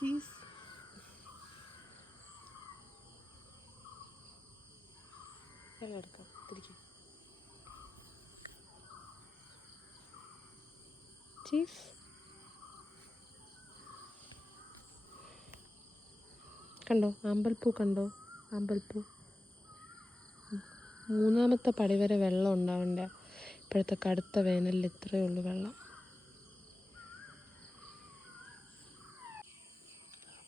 Cheese എടുക്കാം തിരിക്കും. Cheese കണ്ടോ, അമ്പൽപ്പൂ കണ്ടോ, അമ്പൽപ്പൂ. മൂന്നാമത്തെ പടി വരെ വെള്ളം ഉണ്ടാവണ്ട. ഇപ്പോഴത്തെ കടുത്ത വേനലിൽ ഇത്രയേ ഉള്ളൂ വെള്ളം.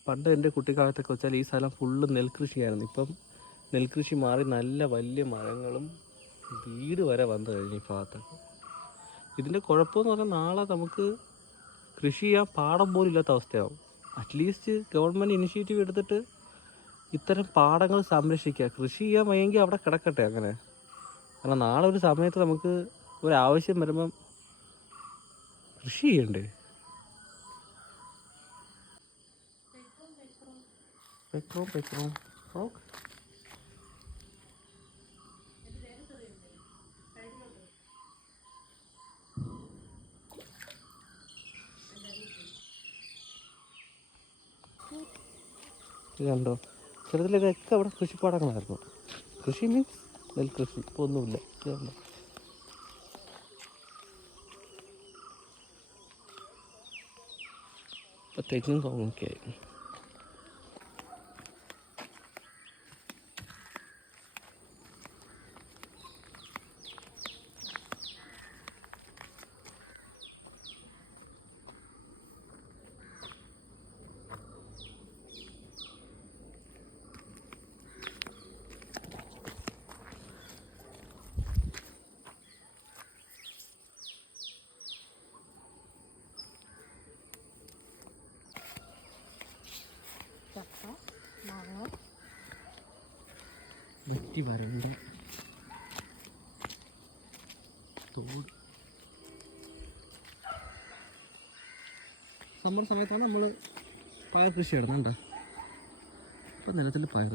പണ്ട് എൻ്റെ കുട്ടിക്കാലത്തൊക്കെ വെച്ചാൽ ഈ സ്ഥലം ഫുള്ള് നെൽകൃഷിയായിരുന്നു. ഇപ്പം നെൽകൃഷി മാറി നല്ല വലിയ മരങ്ങളും വീട് വരെ വന്നു കഴിഞ്ഞു ഈ ഭാഗത്തൊക്കെ. ഇതിൻ്റെ കുഴപ്പമെന്ന് പറഞ്ഞാൽ നാളെ നമുക്ക് കൃഷി ചെയ്യാൻ പാടം പോലും ഇല്ലാത്ത അവസ്ഥയാവും. അറ്റ്ലീസ്റ്റ് ഗവൺമെൻറ് ഇനിഷ്യേറ്റീവ് എടുത്തിട്ട് ഇത്തരം പാടങ്ങൾ സംരക്ഷിക്കുക. കൃഷി ചെയ്യാൻ വയ്യെങ്കിൽ അവിടെ കിടക്കട്ടെ അങ്ങനെ. കാരണം നാളെ ഒരു സമയത്ത് നമുക്ക് ഒരാവശ്യം വരുമ്പം കൃഷി ചെയ്യണ്ടേ. Petrol okay. ഇത് കണ്ടോ, ചെറുതിലൊക്കെ അവിടെ കൃഷിപ്പാടങ്ങളായിരുന്നു. കൃഷി മീൻസ് നെൽകൃഷി. ഇപ്പോൾ ഒന്നുമില്ല. ഇത് കണ്ടോ, ഇപ്പോൾ തെങ്ങും കവുങ്ങൊക്കെ ആയി. ചക്ക, മാങ്ങ, വെറ്റി വരണ്ട തോട്. സമ്മർ സമയത്താണ് നമ്മൾ പയർ കൃഷി നടന്നുണ്ടോ. ഇപ്പം നിലത്തിൽ പയർ